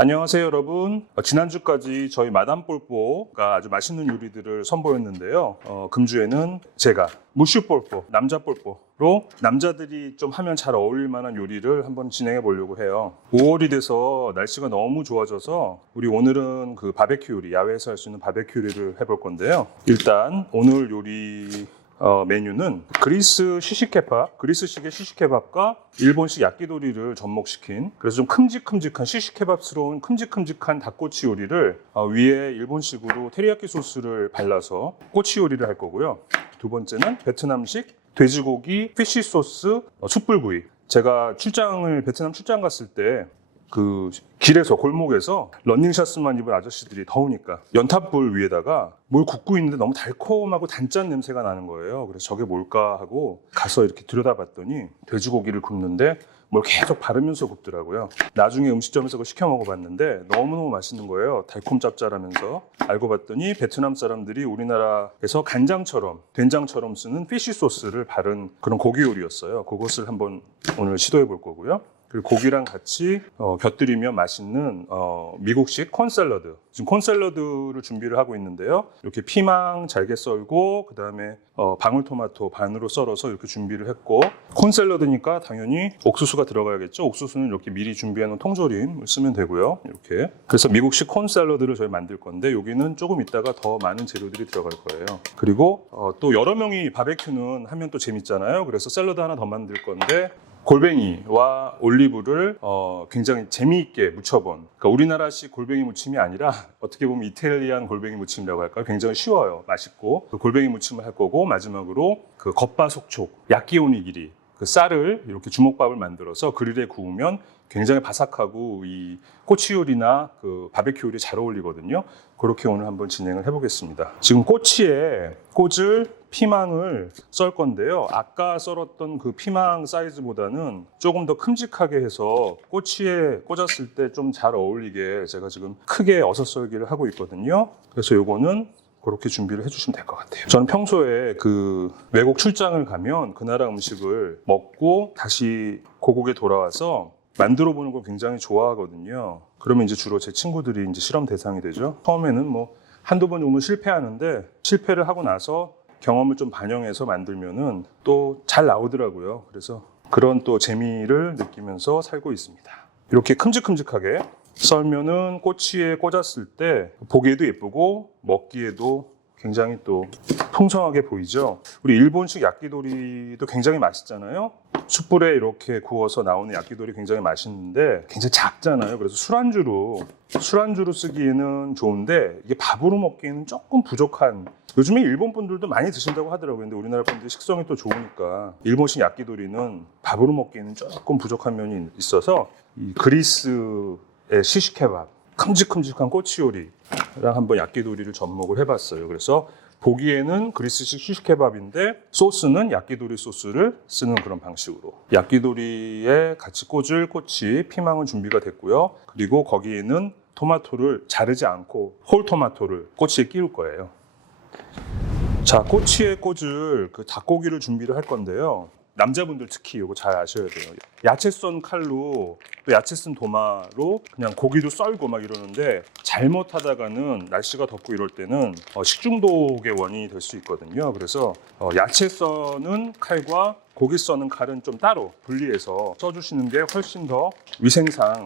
안녕하세요 여러분. 지난주까지 저희 마담 볼뽀가 아주 맛있는 요리들을 선보였는데요. 금주에는 제가 무슈 볼뽀, 남자 볼뽀로 남자들이 좀 하면 잘 어울릴 만한 요리를 한번 진행해 보려고 해요. 5월이 돼서 날씨가 너무 좋아져서 우리 오늘은 그 바베큐 요리, 야외에서 할 수 있는 바베큐 요리를 해볼 건데요. 일단 오늘 요리 메뉴는 그리스 시시케밥, 그리스식의 시시케밥과 일본식 야끼도리를 접목시킨, 그래서 좀 큼직큼직한 시시케밥스러운 큼직큼직한 닭꼬치 요리를 위에 일본식으로 테리야끼 소스를 발라서 꼬치 요리를 할 거고요. 두 번째는 베트남식 돼지고기 피쉬 소스 숯불구이. 제가 베트남 출장 갔을 때 그 길에서 골목에서 러닝샷스만 입은 아저씨들이 더우니까 연탄불 위에다가 뭘 굽고 있는데 너무 달콤하고 단짠 냄새가 나는 거예요. 그래서 저게 뭘까 하고 가서 이렇게 들여다봤더니 돼지고기를 굽는데 뭘 계속 바르면서 굽더라고요. 나중에 음식점에서 그걸 시켜 먹어봤는데 너무너무 맛있는 거예요. 달콤 짭짤하면서. 알고 봤더니 베트남 사람들이 우리나라에서 간장처럼 된장처럼 쓰는 피쉬 소스를 바른 그런 고기 요리였어요. 그것을 한번 오늘 시도해 볼 거고요. 그리고 고기랑 같이 곁들이면 맛있는 미국식 콘샐러드. 지금 콘샐러드를 준비를 하고 있는데요. 이렇게 피망 잘게 썰고 그 다음에 방울토마토 반으로 썰어서 이렇게 준비를 했고, 콘샐러드니까 당연히 옥수수가 들어가야겠죠. 옥수수는 이렇게 미리 준비해 놓은 통조림을 쓰면 되고요. 이렇게. 그래서 미국식 콘샐러드를 저희 만들 건데 여기는 조금 있다가 더 많은 재료들이 들어갈 거예요. 그리고 또 여러 명이 바베큐는 하면 또 재밌잖아요. 그래서 샐러드 하나 더 만들 건데 골뱅이와 올리브를 굉장히 재미있게 무쳐본, 그러니까 우리나라식 골뱅이 무침이 아니라 어떻게 보면 이탈리안 골뱅이 무침이라고 할까요? 굉장히 쉬워요. 맛있고. 그 골뱅이 무침을 할 거고, 마지막으로 그 겉바속촉 야끼오니기리, 그 쌀을 이렇게 주먹밥을 만들어서 그릴에 구우면 굉장히 바삭하고 이 꼬치 요리나 그 바베큐 요리 잘 어울리거든요. 그렇게 오늘 한번 진행을 해보겠습니다. 지금 꼬치에 꽂을 피망을 썰 건데요. 아까 썰었던 그 피망 사이즈보다는 조금 더 큼직하게 해서 꼬치에 꽂았을 때 좀 잘 어울리게 제가 지금 크게 어슷썰기를 하고 있거든요. 그래서 요거는 그렇게 준비를 해주시면 될 것 같아요. 저는 평소에 그 외국 출장을 가면 그 나라 음식을 먹고 다시 고국에 돌아와서 만들어 보는 걸 굉장히 좋아하거든요. 그러면 이제 주로 제 친구들이 이제 실험 대상이 되죠. 처음에는 뭐 한두 번 정도 실패하는데, 실패를 하고 나서 경험을 좀 반영해서 만들면은 또 잘 나오더라고요. 그래서 그런 또 재미를 느끼면서 살고 있습니다. 이렇게 큼직큼직하게 썰면은 꼬치에 꽂았을 때 보기에도 예쁘고 먹기에도 굉장히 또 풍성하게 보이죠. 우리 일본식 야끼도리도 굉장히 맛있잖아요. 숯불에 이렇게 구워서 나오는 야끼도리 굉장히 맛있는데 굉장히 작잖아요. 그래서 술안주로 쓰기에는 좋은데 이게 밥으로 먹기에는 조금 부족한, 요즘에 일본 분들도 많이 드신다고 하더라고요. 근데 우리나라 분들이 식성이 또 좋으니까 일본식 야끼도리는 밥으로 먹기에는 조금 부족한 면이 있어서 이 그리스의 시시케밥, 큼직큼직한 꼬치 요리랑 한번 야끼도리를 접목을 해봤어요. 그래서 보기에는 그리스식 시시케밥인데 소스는 야끼도리 소스를 쓰는 그런 방식으로, 야끼도리에 같이 꽂을 꼬치 피망은 준비가 됐고요. 그리고 거기에는 토마토를 자르지 않고 홀 토마토를 꼬치에 끼울 거예요. 자, 꼬치에 꽂을 그 닭고기를 준비를 할 건데요. 남자분들 특히 이거 잘 아셔야 돼요. 야채 썬 칼로, 또 야채 쓴 도마로 그냥 고기도 썰고 막 이러는데, 잘못하다가는 날씨가 덥고 이럴 때는 식중독의 원인이 될 수 있거든요. 그래서 야채 써는 칼과 고기 써는 칼은 좀 따로 분리해서 써주시는 게 훨씬 더 위생상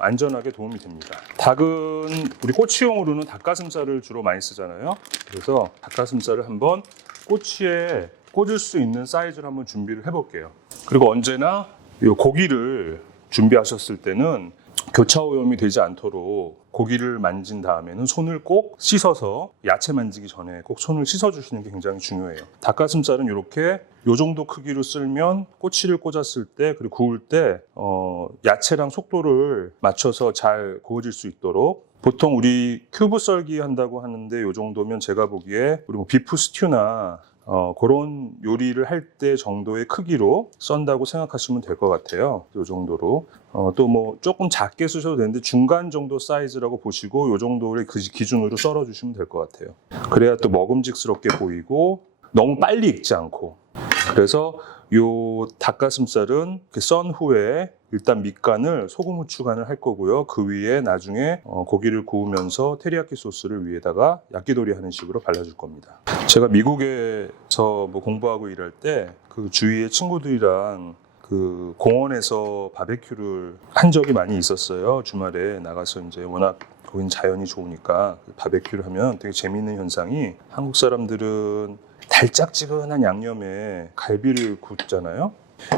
안전하게 도움이 됩니다. 닭은 우리 꼬치용으로는 닭가슴살을 주로 많이 쓰잖아요. 그래서 닭가슴살을 한번 꼬치에 꽂을 수 있는 사이즈로 한번 준비를 해볼게요. 그리고 언제나 이 고기를 준비하셨을 때는 교차 오염이 되지 않도록 고기를 만진 다음에는 손을 꼭 씻어서, 야채 만지기 전에 꼭 손을 씻어주시는 게 굉장히 중요해요. 닭가슴살은 이렇게 요 정도 크기로 썰면 꼬치를 꽂았을 때, 그리고 구울 때 야채랑 속도를 맞춰서 잘 구워질 수 있도록, 보통 우리 큐브 썰기 한다고 하는데 요 정도면 제가 보기에 우리 뭐 비프 스튜나 그런 요리를 할 때 정도의 크기로 썬다고 생각하시면 될 것 같아요. 이 정도로. 또 뭐 조금 작게 쓰셔도 되는데 중간 정도 사이즈라고 보시고 이 정도를 그 기준으로 썰어주시면 될 것 같아요. 그래야 또 먹음직스럽게 보이고 너무 빨리 익지 않고. 그래서 요 닭가슴살은 이렇게 썬 후에 일단 밑간을 소금 후추 간을 할 거고요. 그 위에 나중에 고기를 구우면서 테리야끼 소스를 위에다가 야끼도리 하는 식으로 발라줄 겁니다. 제가 미국에서 뭐 공부하고 일할 때 그 주위에 친구들이랑 그 공원에서 바베큐를 한 적이 많이 있었어요. 주말에 나가서 이제 워낙 거긴 자연이 좋으니까 바베큐를 하면 되게 재미있는 현상이, 한국 사람들은 달짝지근한 양념에 갈비를 굽잖아요.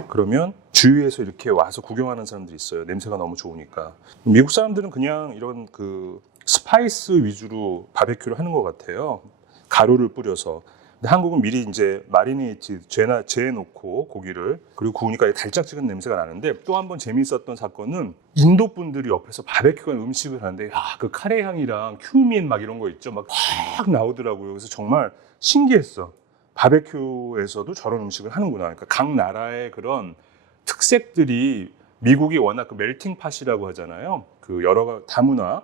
그러면 주위에서 이렇게 와서 구경하는 사람들이 있어요. 냄새가 너무 좋으니까. 미국 사람들은 그냥 이런 그 스파이스 위주로 바베큐를 하는 것 같아요. 가루를 뿌려서. 근데 한국은 미리 이제 마리네이트 재놓고 고기를, 그리고 구우니까 달짝지근 냄새가 나는데, 또 한 번 재미있었던 사건은 인도 분들이 옆에서 바베큐 음식을 하는데 그 카레 향이랑 큐민 막 이런 거 있죠. 막 확 나오더라고요. 그래서 정말 신기했어. 바베큐에서도 저런 음식을 하는구나. 그러니까 각 나라의 그런 특색들이, 미국이 워낙 그 멜팅 팟이라고 하잖아요. 그 여러 다문화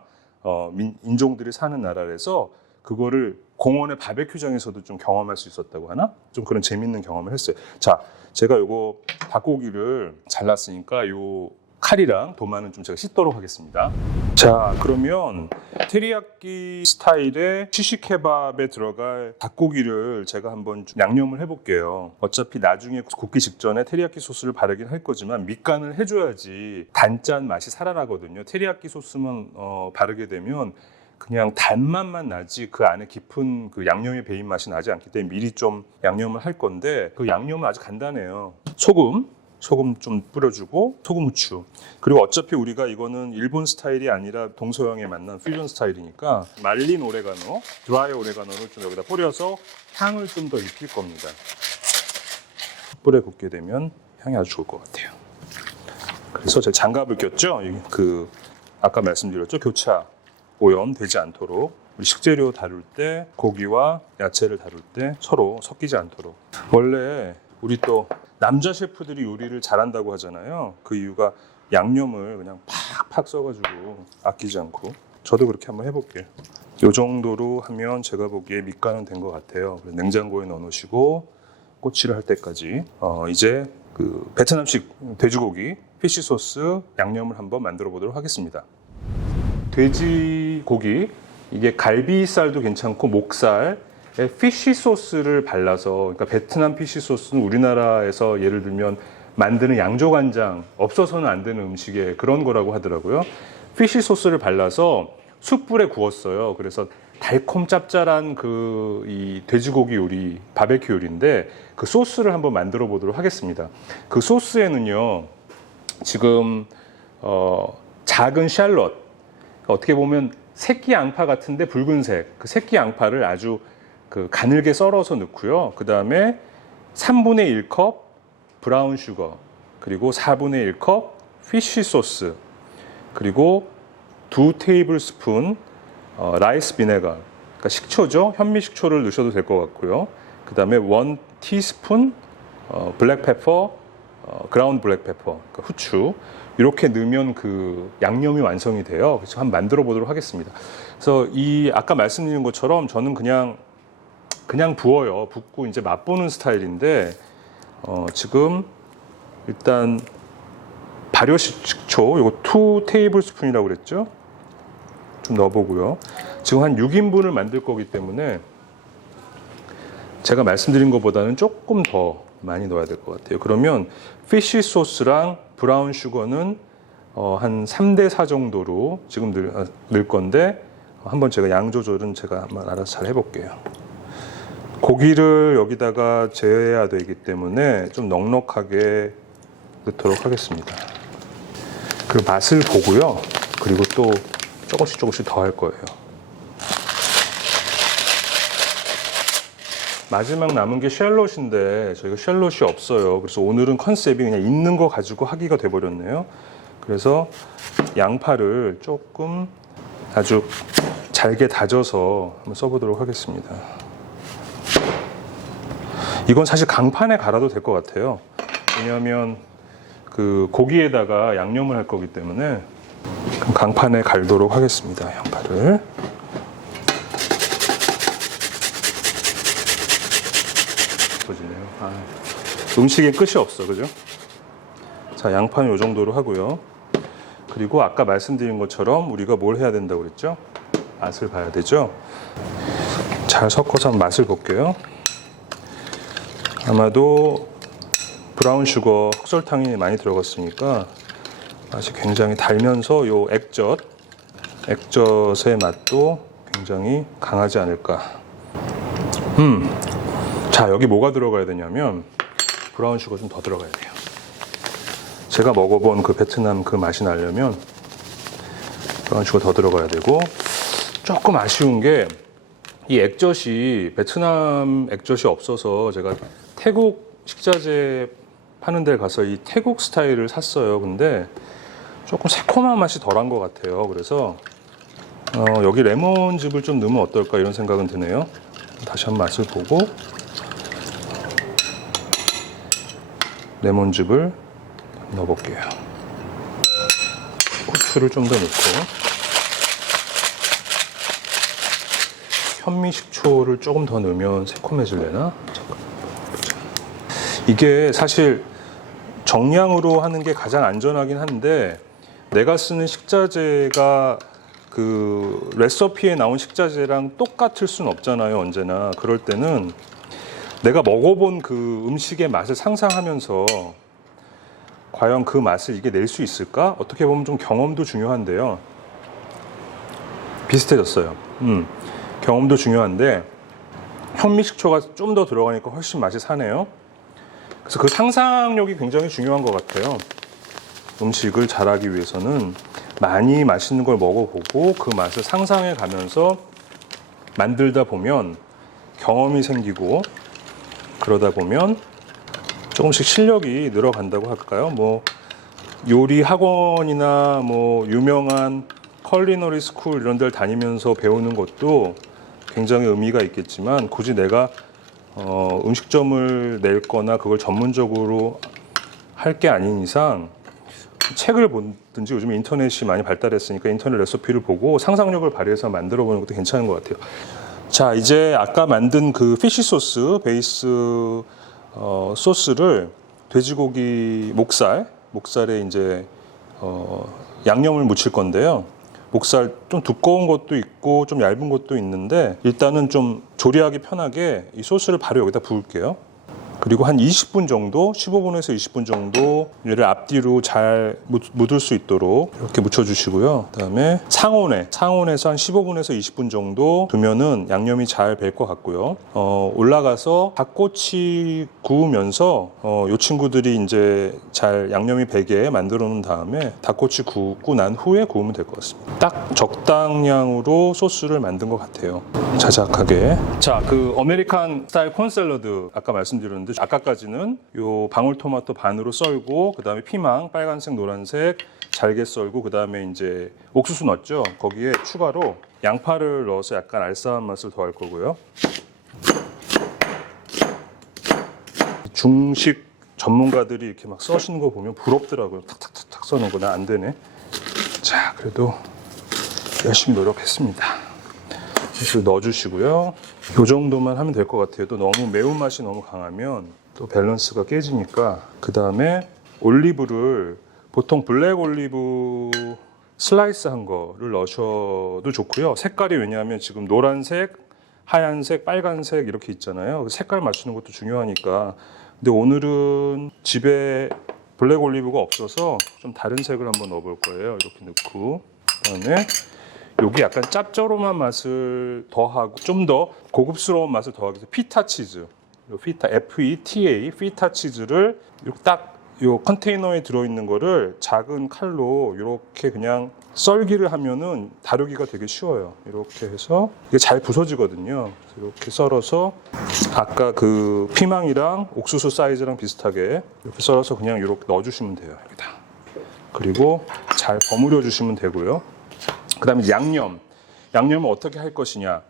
인종들이 사는 나라라서 그거를 공원의 바베큐장에서도 좀 경험할 수 있었다고 하나? 좀 그런 재밌는 경험을 했어요. 자, 제가 요거 닭고기를 잘랐으니까 요 칼이랑 도마는 좀 제가 씻도록 하겠습니다. 자, 그러면 테리야끼 스타일의 시시케밥에 들어갈 닭고기를 제가 한번 좀 양념을 해볼게요. 어차피 나중에 굽기 직전에 테리야끼 소스를 바르긴 할 거지만 밑간을 해줘야지 단짠 맛이 살아나거든요. 테리야끼 소스만 바르게 되면 그냥 단맛만 나지 그 안에 깊은 그 양념의 배인 맛이 나지 않기 때문에 미리 좀 양념을 할 건데, 그 양념은 아주 간단해요. 소금 좀 뿌려주고, 소금 후추. 그리고 어차피 우리가 이거는 일본 스타일이 아니라 동서양에 만난 퓨전 스타일이니까 말린 오레가노, 드라이 오레가노를 좀 여기다 뿌려서 향을 좀 더 입힐 겁니다. 숯불에 굽게 되면 향이 아주 좋을 것 같아요. 그래서 제가 장갑을 꼈죠. 그 아까 말씀드렸죠. 교차 오염 되지 않도록, 우리 식재료 다룰 때, 고기와 야채를 다룰 때 서로 섞이지 않도록. 원래 우리 또 남자 셰프들이 요리를 잘한다고 하잖아요. 그 이유가 양념을 그냥 팍팍 써가지고 아끼지 않고. 저도 그렇게 한번 해볼게요. 이 정도로 하면 제가 보기에 밑간은 된 것 같아요. 냉장고에 넣어놓으시고 꼬치를 할 때까지 이제 그 베트남식 돼지고기 피쉬 소스 양념을 한번 만들어 보도록 하겠습니다. 돼지고기, 이게 갈비살도 괜찮고 목살에 피쉬 소스를 발라서, 그러니까 베트남 피쉬 소스는 우리나라에서 예를 들면 만드는 양조간장, 없어서는 안 되는 음식에 그런 거라고 하더라고요. 피쉬 소스를 발라서 숯불에 구웠어요. 그래서 달콤 짭짤한 이 돼지고기 요리, 바베큐 요리인데, 그 소스를 한번 만들어 보도록 하겠습니다. 그 소스에는요, 지금 작은 샬롯, 어떻게 보면 새끼 양파 같은데 붉은색, 그 새끼 양파를 아주 그 가늘게 썰어서 넣고요. 그 다음에 3분의 1컵 브라운 슈거, 그리고 4분의 1컵 피쉬 소스, 그리고 2 테이블 스푼 라이스 비네거, 그러니까 식초죠. 현미 식초를 넣으셔도 될 것 같고요. 그 다음에 1 티스푼 블랙 페퍼, 그라운드 블랙 페퍼, 그러니까 후추. 이렇게 넣으면 그 양념이 완성이 돼요. 그래서 한번 만들어 보도록 하겠습니다. 그래서 아까 말씀드린 것처럼 저는 그냥 부어요. 붓고 이제 맛보는 스타일인데, 지금 일단 발효 식초, 이거 2 테이블 스푼이라고 그랬죠? 좀 넣어보고요. 지금 한 6인분을 만들 거기 때문에 제가 말씀드린 것보다는 조금 더 많이 넣어야 될 것 같아요. 그러면 피쉬 소스랑 브라운 슈거는 한 3대4 정도로 지금 넣을 건데, 한번 제가 양 조절은 제가 한번 알아서 잘 해볼게요. 고기를 여기다가 재야 되기 때문에 좀 넉넉하게 넣도록 하겠습니다. 그리고 맛을 보고요. 그리고 또 조금씩 더 할 거예요. 마지막 남은 게 샬롯인데 저희가 샬롯이 없어요. 그래서 오늘은 컨셉이 그냥 있는 거 가지고 하기가 돼버렸네요. 그래서 양파를 조금 아주 잘게 다져서 한번 써보도록 하겠습니다. 이건 사실 강판에 갈아도 될 것 같아요. 왜냐하면 그 고기에다가 양념을 할 거기 때문에 강판에 갈도록 하겠습니다. 양파를. 음식에 끝이 없어, 그죠? 자, 양파는 이 정도로 하고요. 그리고 아까 말씀드린 것처럼 우리가 뭘 해야 된다고 그랬죠? 맛을 봐야 되죠? 잘 섞어서 한번 맛을 볼게요. 아마도 브라운 슈거, 흑설탕이 많이 들어갔으니까 맛이 굉장히 달면서 요 액젓의 맛도 굉장히 강하지 않을까. 자, 여기 뭐가 들어가야 되냐면 브라운 슈거 좀 더 들어가야 돼요. 제가 먹어본 그 베트남 그 맛이 나려면 브라운 슈거 더 들어가야 되고, 조금 아쉬운 게 이 액젓이 베트남 액젓이 없어서 제가 태국 식자재 파는 데 가서 이 태국 스타일을 샀어요. 근데 조금 새콤한 맛이 덜한 것 같아요. 그래서 여기 레몬즙을 좀 넣으면 어떨까 이런 생각은 드네요. 다시 한번 맛을 보고 레몬즙을 넣어볼게요. 고추를 좀 더 넣고 현미식초를 조금 더 넣으면 새콤해질려나? 잠깐만 보자. 이게 사실 정량으로 하는 게 가장 안전하긴 한데, 내가 쓰는 식자재가 그 레시피에 나온 식자재랑 똑같을 수는 없잖아요, 언제나. 그럴 때는 내가 먹어본 그 음식의 맛을 상상하면서 과연 그 맛을 이게 낼 수 있을까? 어떻게 보면 좀 경험도 중요한데요. 비슷해졌어요. 경험도 중요한데 현미식초가 좀 더 들어가니까 훨씬 맛이 사네요. 그래서 그 상상력이 굉장히 중요한 것 같아요. 음식을 잘하기 위해서는 많이 맛있는 걸 먹어보고 그 맛을 상상해 가면서 만들다 보면 경험이 생기고, 그러다 보면 조금씩 실력이 늘어간다고 할까요? 뭐 요리 학원이나 뭐 유명한 컬리너리 스쿨 이런 데를 다니면서 배우는 것도 굉장히 의미가 있겠지만, 굳이 내가 음식점을 낼 거나 그걸 전문적으로 할 게 아닌 이상 책을 보든지, 요즘 인터넷이 많이 발달했으니까 인터넷 레시피를 보고 상상력을 발휘해서 만들어 보는 것도 괜찮은 것 같아요. 자, 이제 아까 만든 그 피쉬 소스 베이스 소스를 돼지고기 목살에 이제 양념을 묻힐 건데요. 목살 좀 두꺼운 것도 있고 좀 얇은 것도 있는데, 일단은 좀 조리하기 편하게 이 소스를 바로 여기다 부을게요. 그리고 한 20분 정도, 15분에서 20분 정도 얘를 앞뒤로 잘 묻을 수 있도록 이렇게 묻혀주시고요. 그 다음에 상온에서 한 15분에서 20분 정도 두면은 양념이 잘 배 것 같고요. 올라가서 닭꼬치 구우면서 요 친구들이 이제 잘 양념이 배게 만들어 놓은 다음에 닭꼬치 굽고 난 후에 구우면 될 것 같습니다. 딱 적당량으로 소스를 만든 것 같아요. 자작하게. 자, 그 아메리칸 스타일 콘 샐러드 아까 말씀드렸는데, 아까까지는 요 방울토마토 반으로 썰고, 그 다음에 피망 빨간색 노란색 잘게 썰고, 그 다음에 이제 옥수수 넣었죠. 거기에 추가로 양파를 넣어서 약간 알싸한 맛을 더할 거고요. 중식 전문가들이 이렇게 막 써시는 거 보면 부럽더라고요. 탁탁탁탁 써는 거. 나 안 되네. 자, 그래도 열심히 노력했습니다. 이렇게 넣어주시고요. 이 정도만 하면 될 것 같아요. 또 너무 매운맛이 너무 강하면 또 밸런스가 깨지니까. 그 다음에 올리브를, 보통 블랙 올리브 슬라이스 한 거를 넣으셔도 좋고요. 색깔이, 왜냐하면 지금 노란색, 하얀색, 빨간색 이렇게 있잖아요. 색깔 맞추는 것도 중요하니까. 근데 오늘은 집에 블랙 올리브가 없어서 좀 다른 색을 한번 넣어볼 거예요. 이렇게 넣고, 그다음에 여기 약간 짭조름한 맛을 더하고 좀 더 고급스러운 맛을 더하기 위해서 피타 치즈, 피타 FETA 피타 치즈를 이렇게 딱 요 컨테이너에 들어있는 거를 작은 칼로 이렇게 그냥 썰기를 하면은 다루기가 되게 쉬워요. 이렇게 해서 이게 잘 부서지거든요. 이렇게 썰어서 아까 그 피망이랑 옥수수 사이즈랑 비슷하게 이렇게 썰어서 그냥 이렇게 넣어주시면 돼요. 여기다. 그리고 잘 버무려 주시면 되고요. 그 다음에 양념은 어떻게 할 것이냐.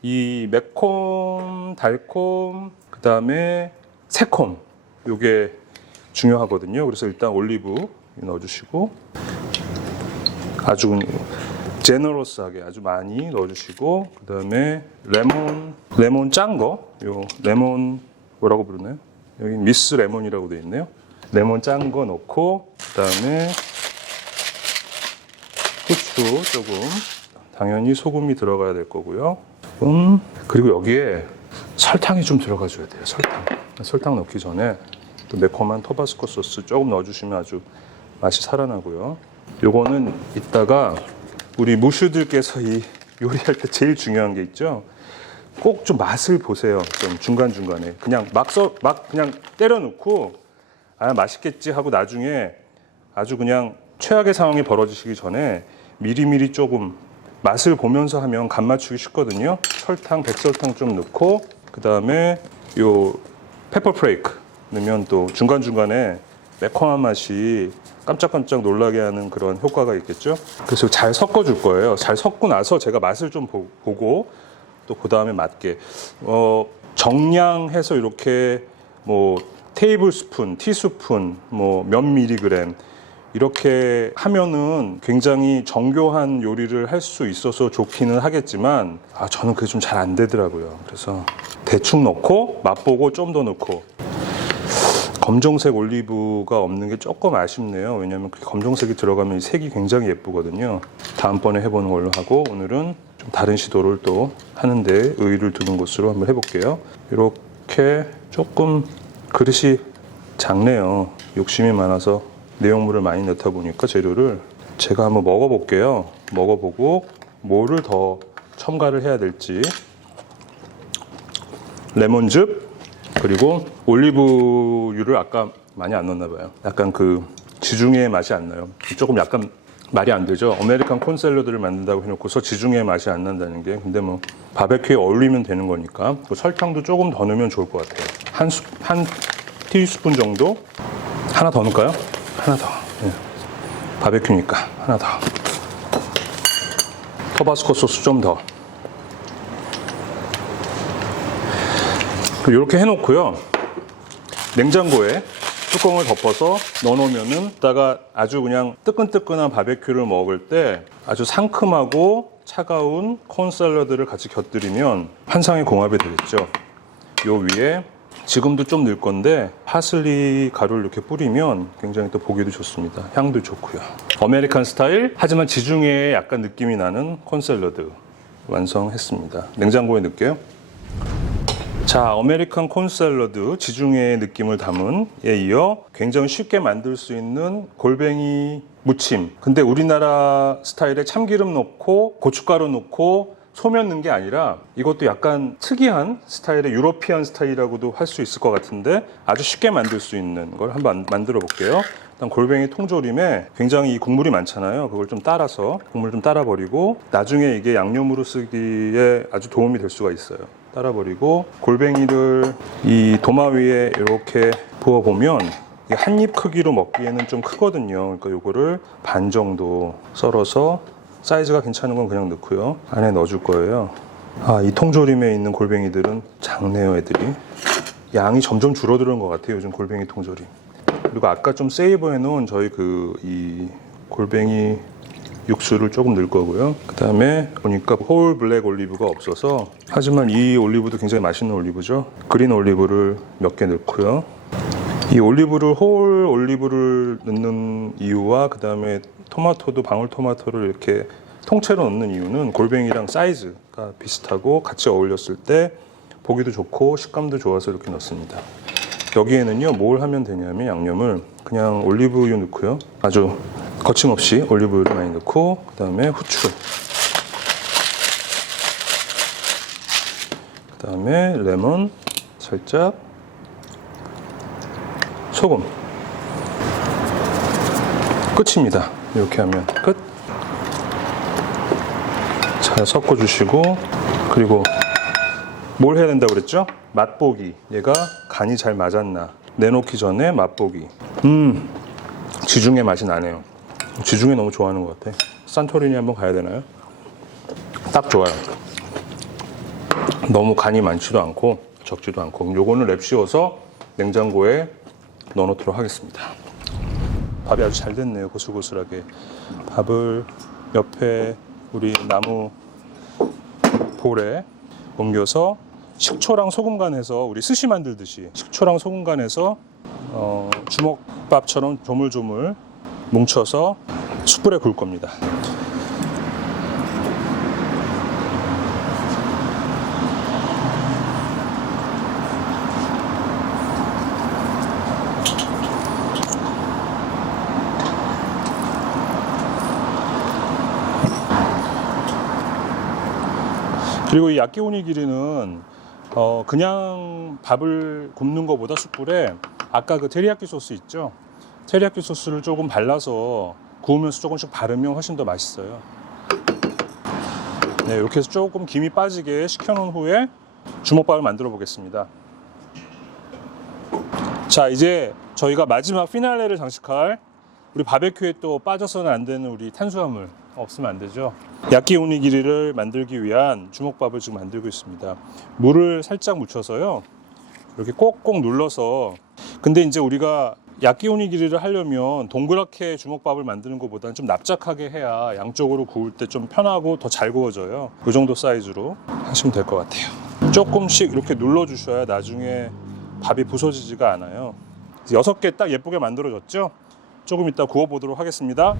이 매콤, 달콤, 그 다음에 새콤, 요게 중요하거든요. 그래서 일단 올리브 넣어주시고, 아주 제너러스하게 아주 많이 넣어주시고, 그 다음에 레몬 짠 거, 요 레몬 뭐라고 부르나요? 여기 미스 레몬이라고 되어 있네요. 레몬 짠 거 넣고, 그 다음에 후추 조금, 당연히 소금이 들어가야 될 거고요. 그리고 여기에 설탕이 좀 들어가줘야 돼요. 설탕 넣기 전에 또 매콤한 토바스코 소스 조금 넣어주시면 아주 맛이 살아나고요. 요거는 이따가 우리 무슈들께서 이 요리할 때 제일 중요한 게 있죠. 꼭 좀 맛을 보세요. 좀 중간중간에 그냥 막 그냥 때려 넣고 맛있겠지 하고 나중에 아주 그냥 최악의 상황이 벌어지시기 전에 미리미리 조금 맛을 보면서 하면 간 맞추기 쉽거든요. 설탕, 백설탕 좀 넣고, 그 다음에 요 페퍼 프레이크 넣으면 또 중간중간에 매콤한 맛이 깜짝깜짝 놀라게 하는 그런 효과가 있겠죠. 그래서 잘 섞어줄 거예요. 잘 섞고 나서 제가 맛을 좀 보고 또 그 다음에 맞게 정량해서 이렇게 뭐 테이블 스푼, 티스푼, 뭐 몇 미리그램 이렇게 하면은 굉장히 정교한 요리를 할 수 있어서 좋기는 하겠지만 저는 그게 좀 잘 안 되더라고요. 그래서 대충 넣고 맛보고 좀 더 넣고. 검정색 올리브가 없는 게 조금 아쉽네요. 왜냐면 검정색이 들어가면 색이 굉장히 예쁘거든요. 다음번에 해보는 걸로 하고 오늘은 좀 다른 시도를 또 하는데 의의를 두는 것으로 한번 해볼게요. 이렇게 조금 그릇이 작네요. 욕심이 많아서 내용물을 많이 넣다 보니까 재료를 제가 한번 먹어볼게요. 먹어보고 뭐를 더 첨가를 해야 될지. 레몬즙 그리고 올리브유를 아까 많이 안 넣었나 봐요. 약간 그 지중해 맛이 안 나요. 조금 약간 말이 안 되죠. 아메리칸 콘 샐러드를 만든다고 해놓고서 지중해 맛이 안 난다는 게. 근데 뭐 바베큐에 어울리면 되는 거니까. 설탕도 조금 더 넣으면 좋을 것 같아요. 한 티스푼 정도? 하나 더 넣을까요? 하나 더. 네. 바베큐니까 하나 더. 토바스코 소스 좀 더. 이렇게 해놓고요. 냉장고에 뚜껑을 덮어서 넣어놓으면은 이따가 아주 그냥 뜨끈뜨끈한 바베큐를 먹을 때 아주 상큼하고 차가운 콘 샐러드를 같이 곁들이면 환상의 궁합이 되겠죠. 요 위에 지금도 좀 넣을 건데 파슬리 가루를 이렇게 뿌리면 굉장히 또 보기도 좋습니다. 향도 좋고요. 아메리칸 스타일 하지만 지중해에 약간 느낌이 나는 콘 샐러드 완성했습니다. 냉장고에 넣을게요. 자, 아메리칸 콘 샐러드 지중해의 느낌을 담은 에 이어 굉장히 쉽게 만들 수 있는 골뱅이 무침. 근데 우리나라 스타일에 참기름 넣고 고춧가루 넣고 소면 넣은 게 아니라 이것도 약간 특이한 스타일의 유러피안 스타일이라고도 할 수 있을 것 같은데 아주 쉽게 만들 수 있는 걸 한번 만들어 볼게요. 일단 골뱅이 통조림에 굉장히 이 국물이 많잖아요. 그걸 좀 따라서 국물 좀 따라 버리고 나중에 이게 양념으로 쓰기에 아주 도움이 될 수가 있어요. 따라 버리고 골뱅이를 이 도마 위에 이렇게 부어 보면 한 입 크기로 먹기에는 좀 크거든요. 그러니까 요거를 반 정도 썰어서 사이즈가 괜찮은 건 그냥 넣고요. 안에 넣어줄 거예요. 이 통조림에 있는 골뱅이들은 작네요, 애들이. 양이 점점 줄어드는 것 같아요, 요즘 골뱅이 통조림. 그리고 아까 좀 세이버해 놓은 저희 이 골뱅이 육수를 조금 넣을 거고요. 그 다음에 보니까 홀 블랙 올리브가 없어서, 하지만 이 올리브도 굉장히 맛있는 올리브죠. 그린 올리브를 몇 개 넣고요. 이 홀 올리브를 넣는 이유와 그 다음에 토마토도 방울토마토를 이렇게 통째로 넣는 이유는 골뱅이랑 사이즈가 비슷하고 같이 어울렸을 때 보기도 좋고 식감도 좋아서 이렇게 넣습니다. 여기에는요 뭘 하면 되냐면 양념을 그냥 올리브유 넣고요. 아주 거침없이 올리브유를 많이 넣고 그 다음에 후추, 그 다음에 레몬 살짝, 소금, 끝입니다. 이렇게 하면 끝. 잘 섞어주시고, 그리고 뭘 해야 된다고 그랬죠? 맛보기. 얘가 간이 잘 맞았나 내놓기 전에 맛보기. 지중해 맛이 나네요. 지중해 너무 좋아하는 것 같아. 산토리니 한번 가야 되나요? 딱 좋아요. 너무 간이 많지도 않고 적지도 않고. 요거는 랩 씌워서 냉장고에 넣어놓도록 하겠습니다. 밥이 아주 잘 됐네요. 고슬고슬하게. 밥을 옆에 우리 나무 볼에 옮겨서 식초랑 소금 간해서 우리 스시 만들듯이 식초랑 소금 간해서 주먹밥처럼 조물조물 뭉쳐서 숯불에 구울 겁니다. 그리고 이 야끼 오니기리는 그냥 밥을 굽는 것보다 숯불에 아까 그 테리야끼 소스 있죠? 테리야끼 소스를 조금 발라서 구우면서 조금씩 바르면 훨씬 더 맛있어요. 네, 이렇게 해서 조금 김이 빠지게 식혀놓은 후에 주먹밥을 만들어 보겠습니다. 자, 이제 저희가 마지막 피날레를 장식할 우리 바베큐에 또 빠져서는 안 되는 우리 탄수화물 없으면 안 되죠. 야끼 오니기리를 만들기 위한 주먹밥을 지금 만들고 있습니다. 물을 살짝 묻혀서요, 이렇게 꼭꼭 눌러서. 근데 이제 우리가 야끼 오니기리를 하려면 동그랗게 주먹밥을 만드는 것보다는 좀 납작하게 해야 양쪽으로 구울 때 좀 편하고 더 잘 구워져요. 이 정도 사이즈로 하시면 될 것 같아요. 조금씩 이렇게 눌러 주셔야 나중에 밥이 부서지지가 않아요. 6개 딱 예쁘게 만들어졌죠? 조금 이따 구워 보도록 하겠습니다.